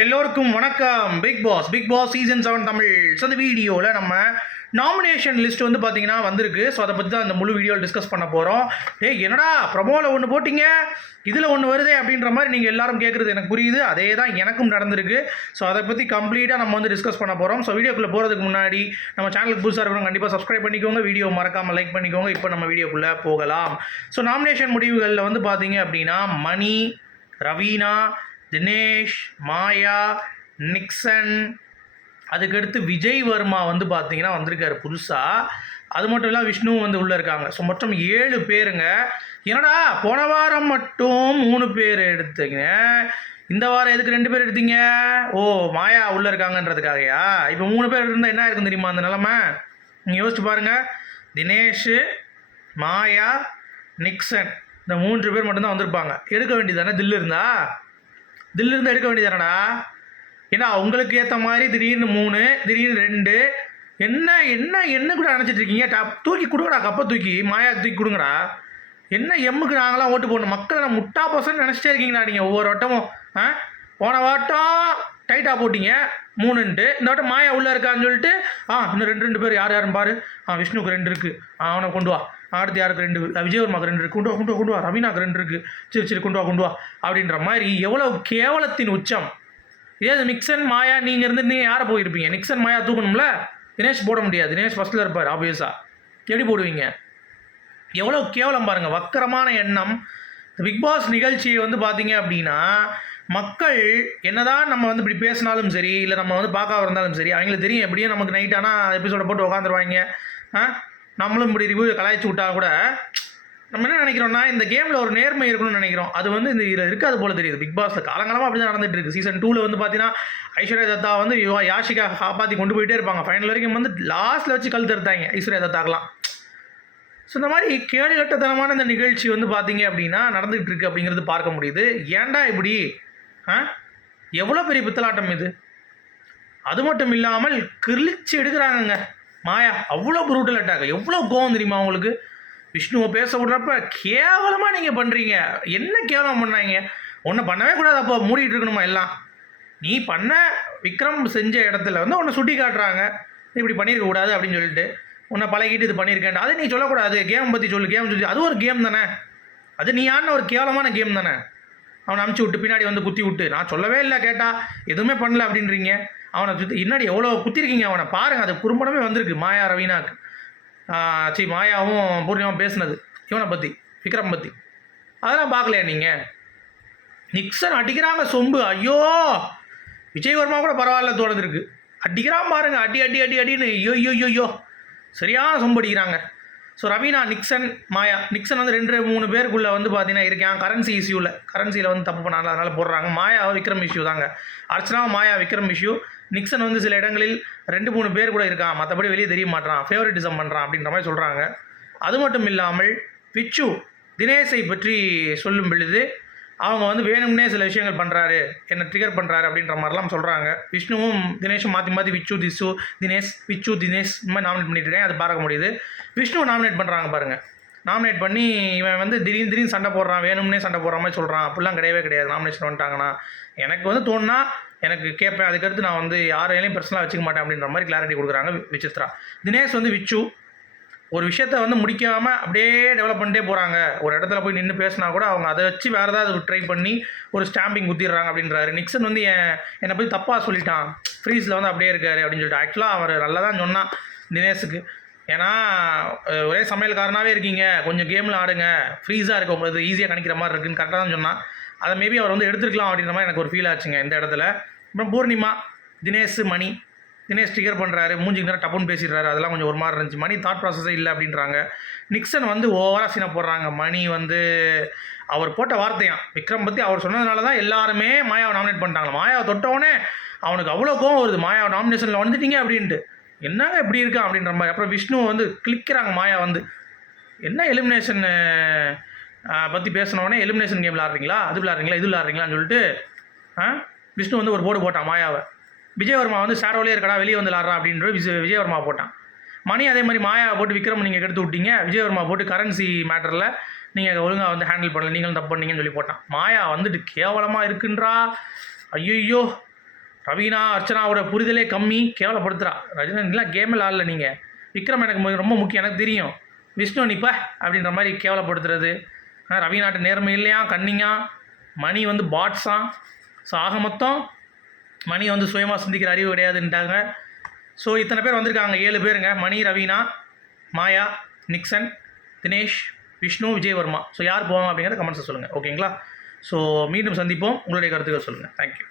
எல்லோருக்கும் வணக்கம். Bigg Boss Bigg Boss season seven Tamil. So வீடியோவில் நம்ம நாமினேஷன் லிஸ்ட் வந்து பார்த்தீங்கன்னா வந்திருக்கு. ஸோ அதை பற்றி தான் அந்த முழு வீடியோவில் டிஸ்கஸ் பண்ண போகிறோம் ஏய் என்னடா ப்ரமோவில் ஒன்று போட்டிங்க? இதில் ஒன்று வருதே அப்படின்ற மாதிரி நீங்கள் எல்லாரும் கேட்குறது எனக்கு புரியுது. அதே தான் எனக்கும் நடந்திருக்கு. ஸோ அதை பற்றி கம்ப்ளீட்டாக நம்ம வந்து டிஸ்கஸ் பண்ண போகிறோம் ஸோ வீடியோக்குள்ளே போகிறதுக்கு முன்னாடி நம்ம சேனலுக்கு புதுசாக இருக்கணும் கண்டிப்பாக சப்ஸ்கிரைப் பண்ணிக்கோங்க. வீடியோ மறக்காமல் லைக் பண்ணிக்கோங்க. இப்போ நம்ம வீடியோக்குள்ளே போகலாம். ஸோ நாமினேஷன் முடிவுகளில் வந்து பார்த்தீங்க அப்படின்னா மணி ரவீனா தினேஷ் மாயா நிக்சன் அதுக்கடுத்து விஜய் வர்மா வந்து பார்த்தீங்கன்னா வந்திருக்காரு புதுசாக அது மட்டும் இல்லாமல் விஷ்ணுவும் வந்து உள்ளே இருக்காங்க. ஸோ மொத்தம் ஏழு பேருங்க. என்னடா போன வாரம் மட்டும் மூணு பேர் எடுத்தீங்க. இந்த வாரம் எதுக்கு ரெண்டு பேர் எடுத்தீங்க? ஓ மாயா உள்ளே இருக்காங்கன்றதுக்காகயா? இப்போ மூணு பேர் இருந்தால் என்ன இருக்கும் தெரியுமா அந்த நிலமை? நீங்கள் யோசிச்சு பாருங்கள் தினேஷ் மாயா நிக்சன். இந்த மூன்று பேர் மட்டும்தான் வந்திருப்பாங்க. எடுக்க வேண்டியதானே தில்லு இருந்தா? தில்லு இருந்தால் எடுக்க வேண்டியதானடா ஏன்னா உங்களுக்கு ஏற்ற மாதிரி திடீர்னு மூணு திடீர்னு ரெண்டு. என்ன என்ன என்ன கூட நினச்சிட்டு இருக்கீங்க? டப் தூக்கி கொடுங்கடா கப்பை தூக்கி. மாயா தூக்கி கொடுங்கடா. என்ன எம்முக்கு நாங்களாம் ஓட்டு போடணும்? மக்களை நான் முட்டா பசங்க நினச்சிட்டே இருக்கீங்களா நீங்கள் ஒவ்வொரு வட்டமும். ஆ? போன வாட்டம் டைட்டாக போட்டீங்க. மூணுன்ட்டு. இந்த வட்டம் மாயா உள்ளே இருக்கான்னு சொல்லிட்டு ஆ இன்னும் ரெண்டு ரெண்டு பேர் யார் யாருன்னு பாரு. ஆ விஷ்ணுக்கு ரெண்டு இருக்குது ஆ அவனை கொண்டு வா. அடுத்து யாருக்கு ரெண்டு அஹ் விஜயவர்மாக்கு ரெண்டு இருக்குது கொண்டு வா கொண்டு வா கொண்டு வா. ரெண்டு இருக்குது சரி சரி கொண்டு வா கொண்டு வா. அப்படின்ற மாதிரி எவ்வளோ கேவலத்தின் உச்சம். ஏது நிக்சன் மாயா நீங்கள் இருந்து நீங்கள் யாரை போயிருப்பீங்க? நிக்சன் மாயா தூக்கணும்ல? தினேஷ் போட முடியாது. தினேஷ் ஃபஸ்ட்டில் இருப்பார் ஆப்வியஸாக எப்படி போடுவீங்க? எவ்வளோ கேவலம் பாருங்கள் வக்கரமான எண்ணம். பிக் பாஸ் நிகழ்ச்சியை வந்து பார்த்தீங்க அப்படின்னா மக்கள் என்னதான் நம்ம வந்து இப்படி பேசினாலும் சரி இல்லை நம்ம வந்து பார்க்காம இருந்தாலும் சரி அவங்களுக்கு தெரியும் எப்படியும் நமக்கு நைட் ஆனால் எபிசோட போட்டு உக்காந்துருவாங்க. நம்மளும் இப்படி ரிவ்யூ கலாய்ச்சி விட்டா கூட நம்ம என்ன நினைக்கிறோம்னா இந்த கேமில் ஒரு நேர்மை இருக்கணும்னு நினைக்கிறோம். அது வந்து இந்த இதில் இருக்காது போல தெரியுது. பிக் பாஸில் காலங்காலமாக அப்படி தான் நடந்துட்டு இருக்கு. சீசன் டூவில் வந்து பார்த்தீங்கன்னா ஐஸ்வர்யா தத்தா வந்து யோ- யாஷிகா காப்பாற்றி கொண்டு போயிட்டே இருப்பாங்க. ஃபைனல் வரைக்கும் வந்து லாஸ்ட்டில் வச்சு கழுத்து எடுத்தாங்க ஐஸ்வர்யா தத்தாக்கெலாம் ஸோ இந்த மாதிரி கேடுகட்டத்தனமான இந்த நிகழ்ச்சி வந்து பார்த்தீங்க அப்படின்னா நடந்துகிட்டு இருக்கு அப்படிங்கிறது பார்க்க முடியுது. ஏன்டா இப்படி? எவ்வளோ பெரிய பித்தலாட்டம் இது? அது மட்டும் இல்லாமல் கிழிச்சு எடுக்கிறாங்கங்க. மாயா அவ்வளோ புரூட்டல் அட்டாக் எவ்வளோ கோவம் தெரியுமா உங்களுக்கு? விஷ்ணுவை பேச விடுறப்ப கேவலமாக நீங்கள் பண்ணுறீங்க என்ன கேவலம் பண்ணாங்க ஒன்றை பண்ணவே கூடாது அப்போ. மூடிட்டு இருக்கணுமா எல்லாம்? நீ பண்ண விக்ரம் செஞ்ச இடத்துல வந்து உன்னை சுட்டி காட்டுறாங்க. இப்படி பண்ணியிருக்க கூடாது அப்படின்னு சொல்லிட்டு. உன்னை பழகிட்டு இது பண்ணியிருக்கேன் அது நீ சொல்லக்கூடாது. கேம் பற்றி சொல்லு. கேம் சொல்லி. அது ஒரு கேம் தானே. அது நீ ஆடின ஒரு கேவலமான கேம் தானே. அவனை அமுச்சு விட்டு பின்னாடி வந்து குத்தி விட்டு. நான் சொல்லவே இல்லை கேட்டா. எதுவுமே பண்ணல அப்படின்றீங்க. அவனை சுற்றி இன்னாடி எவ்வளோ குத்திருக்கீங்க அவனை? பாருங்கள் அது குறும்படமே வந்திருக்கு மாயா ரவீனாக்கு. சி மாயாவும் பூர்ணிமாவும் பேசுனது இவனை பற்றி விக்ரம் பற்றி அதெல்லாம் பார்க்கலையா நீங்கள் நிக்சன் அடிக்கிறாங்க சொம்பு. ஐயோ! விஜயவர்மா கூட பரவாயில்ல தோணுதுருக்கு அடிக்கிறான் பாருங்க அடி அடி அடி அடின்னு ஐயோ ஐயோ, ஐயோ. சரியான சொம்பு அடிக்கிறாங்க. So Raveena Nixon Maya Nixon வந்து ரெண்டு மூணு பேருக்குள்ளே வந்து பார்த்தீங்கன்னா இருக்கான். கரன்சி இஷ்யூவில் கரன்சியில் வந்து தப்பு பண்ணாங்க அதனால் போடுறாங்க. மாயா விக்ரம் இஷ்யூ தாங்க. அர்ச்சனா மாயா விக்ரம் இஷ்யூ நிக்சன் வந்து சில இடங்களில் ரெண்டு மூணு பேர் கூட இருக்கான். மற்றபடி வெளியே தெரிய மாட்டான் ஃபேவரட்டிசம் பண்ணுறான் அப்படின்ற மாதிரி சொல்கிறாங்க அது மட்டும் இல்லாமல் பிச்சு தினேஷை பற்றி சொல்லும் பொழுது அவங்க வந்து வேணும்னே சில விஷயங்கள் பண்ணுறாரு என்னை ட்ரிகர் பண்ணுறாரு அப்படின்ற மாதிரிலாம் சொல்கிறாங்க விஷ்ணுவும் தினேஷும் மாற்றி மாற்றி விச்சு திசு தினேஷ் விச்சு தினேஷ் இந்த மாதிரி நாமினேட் பண்ணிட்டு இருக்கேன். அது பார்க்க முடியுது. விஷ்ணுவை நாமினேட் பண்ணுறாங்க பாருங்கள் நாமினேட் பண்ணி இவன் வந்து திடீர்னு திடீர்னு சண்டை போடுறான் வேணும்னே சண்டை போடுற மாதிரி சொல்கிறான் அப்படிலாம் கிடையவே கிடையாது. நாமினேஷன் வந்துட்டாங்கன்னா எனக்கு வந்து தோணுனா எனக்கு கேட்பேன். அதுக்கடுத்து நான் வந்து யாரையும் பர்சனலாக வச்சுக்க மாட்டேன் அப்படின்ற மாதிரி கிளாரிட்டி கொடுக்குறாங்க விசித்ரா. தினேஷ் வந்து விச்சு ஒரு விஷயத்த வந்து முடிக்காமல் அப்படியே டெவலப் பண்ணிட்டே போகிறாங்க ஒரு இடத்துல போய் நின்று பேசினா கூட அவங்க அதை வச்சு வேறு ஏதாவது ட்ரை பண்ணி ஒரு ஸ்டாம்பிங் குத்திடுறாங்க அப்படின்றாரு. நிக்சன் வந்து என் என்னை பற்றி தப்பாக சொல்லிட்டான். ஃப்ரீஸில் வந்து அப்படியே இருக்காரு அப்படின்னு சொல்லிட்டு. ஆக்சுவலாக அவர் நல்லா தான் சொன்னான் தினேஷுக்கு. ஏன்னா ஒரே சமையல்காரனாகவே இருக்கீங்க. கொஞ்சம் கேமில் ஆடுங்க. ஃப்ரீஸாக இருக்கு உங்களுக்கு ஈஸியாக கணிக்கிற மாதிரி இருக்குன்னு கரெக்டாக தான் சொன்னான். அதை மேபி அவர் வந்து எடுத்துருக்கலாம் அப்படின்ற மாதிரி எனக்கு ஒரு ஃபீல் ஆச்சுங்க இந்த இடத்துல. அப்புறம் பூர்ணிமா தினேஷ் மணி. தினேஷ் ட்ரிகர் பண்ணுறாரு மூஞ்சிக்கு நேரம் டப்புன்னு பேசிடுறாரு அதெல்லாம் கொஞ்சம் ஒரு மாதிரி இருந்துச்சு. மணி தாட் ப்ராசஸே இல்லை அப்படின்றாங்க. நிக்சன் வந்து ஓவராக சீனை போடுறாங்க. மணி வந்து அவர் போட்ட வார்த்தையான் விக்ரம் பற்றி அவர் சொன்னதுனால தான் எல்லாருமே மாயாவை நாமினேட் பண்ணிட்டாங்க. மாயாவை தொட்டவொடனே அவனுக்கு அவ்வளோ கோவம் வருது. மாயாவை நாமினேஷனில் வந்துட்டீங்க அப்படின்ட்டு. என்னங்க இப்படி இருக்கான் அப்படின்ற மாதிரி. அப்புறம் விஷ்ணு வந்து கிளிக்கிறாங்க மாயா வந்து. என்ன எலிமினேஷன் பற்றி பேசினோடனே எலிமினேஷன் கேம் விளாட்றீங்களா அது விளாட்றீங்களா இது விளாட்றீங்களான்னு சொல்லிட்டு ஆ? விஷ்ணு வந்து ஒரு போர்டு போட்டான் மாயாவை. விஜயவர்மா வந்து ஷேரோலே இருக்கடா வெளியே வந்து விளாட்றான் அப்படின்ற விஜய் விஜயவர்மா போட்டான். மணி அதே மாதிரி மாயாவை போட்டு விக்ரம் நீங்கள் எடுத்து விட்டீங்க விஜயவர்மா போட்டு கரன்சி மேட்டரில் நீங்கள் ஒழுங்காக வந்து ஹேண்டில் பண்ணல நீங்களும் தப்பு பண்ணீங்கன்னு சொல்லி போட்டான். மாயா வந்துட்டு கேவலமாக இருக்குன்றா. ஐயோ ரவீனா அர்ச்சனாவோட புரிதலே கம்மி கேவலப்படுத்துறா. ரஜினிலாம் கேம் விளாடல நீங்கள் விக்ரம் எனக்கு ரொம்ப முக்கியம் எனக்கு தெரியும். விஷ்ணு நிப்பா அப்படின்ற மாதிரி கேவலப்படுத்துறது. ஆ, ரவீனாட்ட நேர்மை இல்லையா கண்ணிங்கா மணி வந்து பாட்ஸா ஸோ ஆக மொத்தம் மணி வந்து சுயமாக சிந்திக்கிற அறிவு கிடையாதுன்ட்டாங்க. ஸோ இத்தனை பேர் வந்திருக்காங்க ஏழு பேருங்க. மணி ரவீனா மாயா நிக்சன் தினேஷ் விஷ்ணு விஜயவர்மா. ஸோ யார் போவாங்க அப்படிங்கிறத கமெண்ட்ஸை சொல்லுங்கள் ஓகேங்களா ஸோ மீண்டும் சந்திப்போம். உங்களுடைய கருத்துக்கள் சொல்லுங்கள் தேங்க்யூ